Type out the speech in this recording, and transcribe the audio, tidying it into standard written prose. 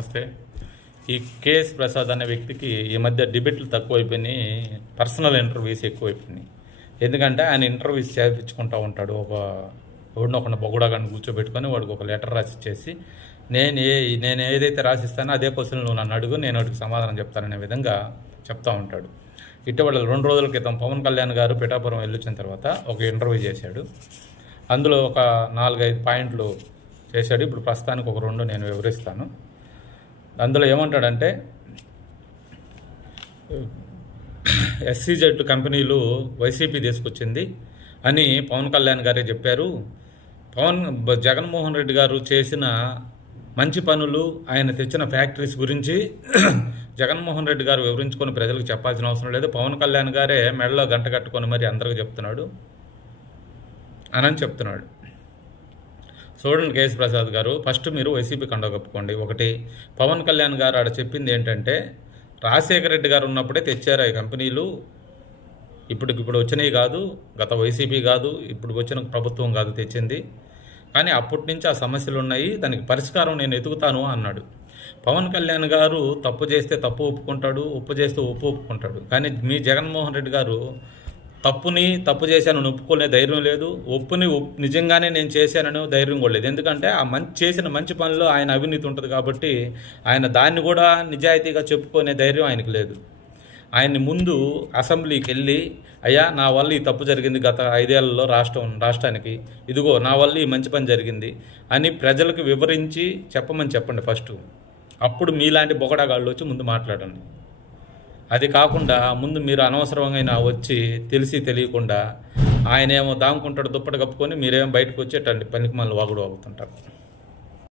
నమస్తే. ఈ కేఎస్ ప్రసాద్ అనే వ్యక్తికి ఈ మధ్య డిబేట్లు తక్కువైపోయినాయి, పర్సనల్ ఇంటర్వ్యూస్ ఎక్కువైపోయినాయి. ఎందుకంటే ఆయన ఇంటర్వ్యూస్ చేయించుకుంటూ ఉంటాడు. ఒకడిని బొగుడగాని కూర్చోబెట్టుకొని వాడికి ఒక లెటర్ రాసిచ్చేసి నేను ఏదైతే రాసిస్తానో అదే క్వశ్చన్ నువ్వు నన్ను అడుగు, నేను వాడికి సమాధానం చెప్తాననే విధంగా చెప్తూ ఉంటాడు. ఇటీవల 2 రోజుల క్రితం పవన్ కళ్యాణ్ గారు పిఠాపురం వెళ్ళొచ్చిన తర్వాత ఒక ఇంటర్వ్యూ చేశాడు. అందులో ఒక 4-5 పాయింట్లు చేశాడు. ఇప్పుడు ప్రస్తుతానికి ఒక 2 నేను వివరిస్తాను. అందులో ఏమంటాడంటే, SEZ కంపెనీలు వైసీపీ తీసుకొచ్చింది అని పవన్ కళ్యాణ్ గారే చెప్పారు. జగన్మోహన్ రెడ్డి గారు చేసిన మంచి పనులు, ఆయన తెచ్చిన ఫ్యాక్టరీస్ గురించి జగన్మోహన్ రెడ్డి గారు వివరించుకొని ప్రజలకు చెప్పాల్సిన అవసరం లేదు. పవన్ కళ్యాణ్ గారే మెడలో గంట కట్టుకొని మరి అందరికీ చెప్తున్నాడు అని చెప్తున్నాడు. చూడండి కేఎస్ ప్రసాద్ గారు, ఫస్ట్ మీరు వైసీపీ కండ కప్పుకోండి. ఒకటి, పవన్ కళ్యాణ్ గారు ఆడ చెప్పింది ఏంటంటే, రాజశేఖర రెడ్డి గారు ఉన్నప్పుడే తెచ్చారు ఈ కంపెనీలు, ఇప్పుడు వచ్చినవి కాదు, గత వైసీపీ కాదు, ఇప్పుడు వచ్చిన ప్రభుత్వం కాదు తెచ్చింది, కానీ అప్పటి నుంచి ఆ సమస్యలు ఉన్నాయి, దానికి పరిష్కారం నేను ఎతుకుతాను అన్నాడు. పవన్ కళ్యాణ్ గారు తప్పు చేస్తే తప్పు ఒప్పుకుంటాడు, ఒప్పు చేస్తే ఒప్పుకుంటాడు. కానీ మీ జగన్మోహన్ రెడ్డి గారు తప్పు చేశాను ఒప్పుకోలే ధైర్యం లేదు, నిజంగానే నేను చేశానని ధైర్యం కూడా లేదు. ఎందుకంటే ఆ చేసిన మంచి పనిలో ఆయన అవినీతి ఉంటుంది కాబట్టి ఆయన దాన్ని కూడా నిజాయితీగా చెప్పుకునే ధైర్యం ఆయనకు లేదు. ఆయన్ని ముందు అసెంబ్లీకి వెళ్ళి, అయ్యా నా వల్ల ఈ తప్పు జరిగింది గత 5 ఏళ్లలో రాష్ట్రానికి, ఇదిగో నా వల్ల ఈ మంచి పని జరిగింది అని ప్రజలకు వివరించి చెప్పండి ఫస్ట్. అప్పుడు మీలాంటి బొగడగాళ్ళు వచ్చి ముందు మాట్లాడండి. అది కాకుండా ముందు మీరు అనవసరంగా వచ్చి తెలియకుండా ఆయనేమో దాముకుంటాడు దుప్పటి కప్పుకొని, మీరేమో బయటకు వచ్చేటండి పనికి మళ్ళీ వాగుడు అవుతుంటారు.